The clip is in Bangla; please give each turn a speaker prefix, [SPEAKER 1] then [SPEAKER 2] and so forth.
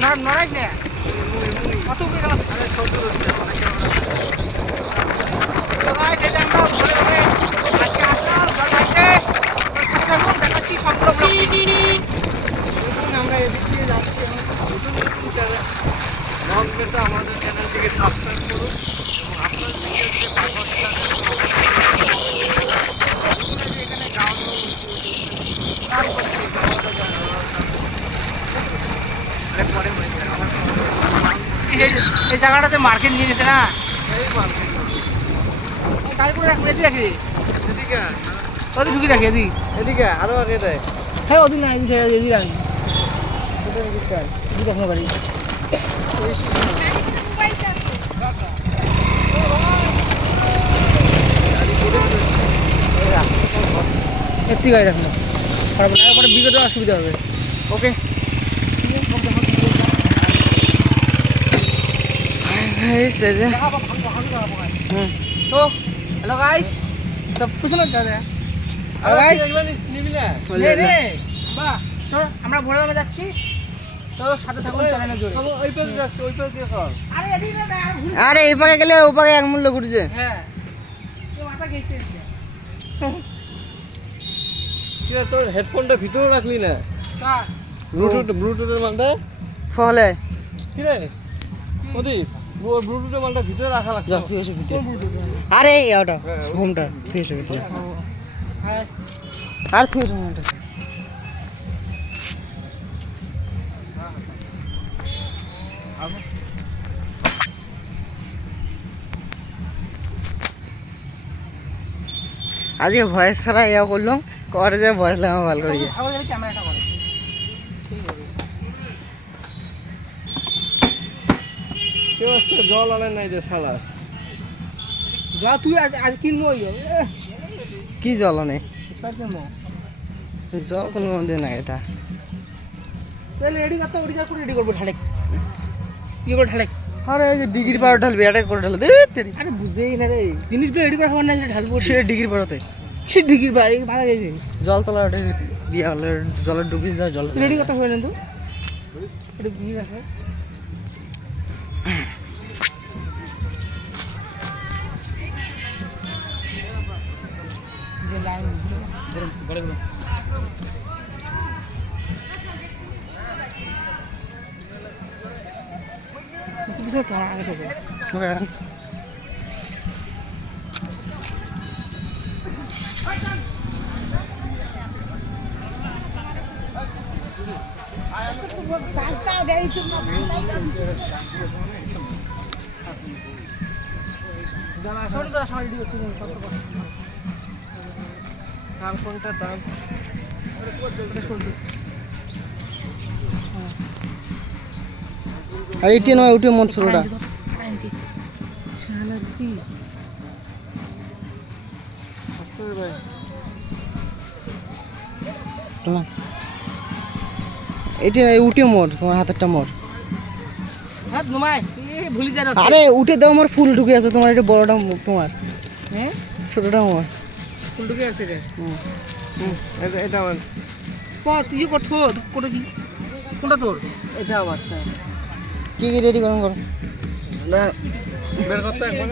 [SPEAKER 1] ক্যামেরা কাজ হচ্ছে রে নড় নড়াই না। কত উপরে গেল। তো guys, এই যে আমরা
[SPEAKER 2] এদিক দিয়ে যাচ্ছি আমার নতুন নতুন চ্যানেল
[SPEAKER 3] নবমেটা আমাদের চ্যানেলটিকে সাবস্ক্রাইব করুন এবং আপনার
[SPEAKER 1] এই- এই জায়গাটাতে মার্কেট নিয়ে গেছে না
[SPEAKER 3] এই মার্কেট
[SPEAKER 1] গাড়ি করে রাখবি এদিকে রাখি
[SPEAKER 3] এদিকে
[SPEAKER 1] ওদিকে ঢুকি রাখি এদিকে
[SPEAKER 3] এদিকে আরও আগে দেয়
[SPEAKER 1] হ্যাঁ ওদিকে না এদিকে এদিকে রাখি ওটা এদিকে চাই এদিকে কখনো গাড়ি রাখল বিগত অসুবিধা হবে ওকে তো হ্যালো গাইস তো পিছনে যা দে হ্যালো গাইস
[SPEAKER 3] নিবি না
[SPEAKER 1] বাহ তো আমরা ভোরে ভোরে যাচ্ছি তো সাথে থাকুন চ্যানেলে জুড়ে
[SPEAKER 3] ওই পাশে যাচ্ছে ওই পাশে দিয়ে সর
[SPEAKER 1] আরে
[SPEAKER 2] এই পাকে গেলে ও পাকে এক মূল্য ঘুরছে
[SPEAKER 1] হ্যাঁ তো মাথা গেছে
[SPEAKER 3] তোর হেডফোনটা ভিতরে রাখলি না ব্লুটুথ ব্লুটুথের মালটা
[SPEAKER 2] ফলে
[SPEAKER 3] কি রে ওদি ব্লুটুথের মালটা ভিতরে রাখা লাগছে
[SPEAKER 2] যা তুই এসে ভিতরে। আরে ওটা ঘুমটা তুই এসে ভিতরে।
[SPEAKER 1] হ্যাঁ।
[SPEAKER 2] আর এসে ঘুমটা। আজকে ভয়েস ছাড়া ইয়া করলাম করে যে ভয়েস লাগা ভালো করি।
[SPEAKER 1] ক্যামেরাটা করে
[SPEAKER 3] কেউ আজকে জল আনে নাই রে শালা।
[SPEAKER 1] যা তুই আজ আজ কিনবো ওই
[SPEAKER 2] কি জল নেই
[SPEAKER 1] কিনবো
[SPEAKER 2] জল কোনো মধ্যে না এটা।
[SPEAKER 1] তাহলে রেডি করতে ওডি যা করে রেডি করব ঢালেক। কি করে ঢালেক?
[SPEAKER 2] আরে এই যে ডিগ্রি পাউডার ঢালবি এটা করে ঢালবে
[SPEAKER 1] আরে বুঝেই না রে জিনিসগুলো রেডি করা হবার না ঢালবো।
[SPEAKER 2] সে ডিগ্রি পাউডাতে
[SPEAKER 1] সে ডিগির বাড়ি ভালো গেছে।
[SPEAKER 2] জল তলা ওটা দিয়া হলে জলে ডুবি যায় জল
[SPEAKER 1] রেডি করতে হবে না তো এটা ভিড় আছে? শোন তো সবাই রেডি করতে
[SPEAKER 3] আর কোনটা দাম
[SPEAKER 2] আর এইটি নয় উঠে মন ষোলোটা তোমার? নয় উঠে মোর তোমার হাতেরটা মোর। আরে উঠে দাও আমার ফুল ঢুকে আছে তোমার এটা বড়টা তোমার।
[SPEAKER 1] হ্যাঁ?
[SPEAKER 2] ছোটটা মোর।
[SPEAKER 1] ফুল ঢুকে আছে রে।
[SPEAKER 3] এটা এটা আমার।
[SPEAKER 1] ক তুই কর তোর কোটা কি? কোনটা তোর?
[SPEAKER 3] এটা আমার
[SPEAKER 2] কি কি রেডি করুন করুন।
[SPEAKER 3] না বের করতে একবার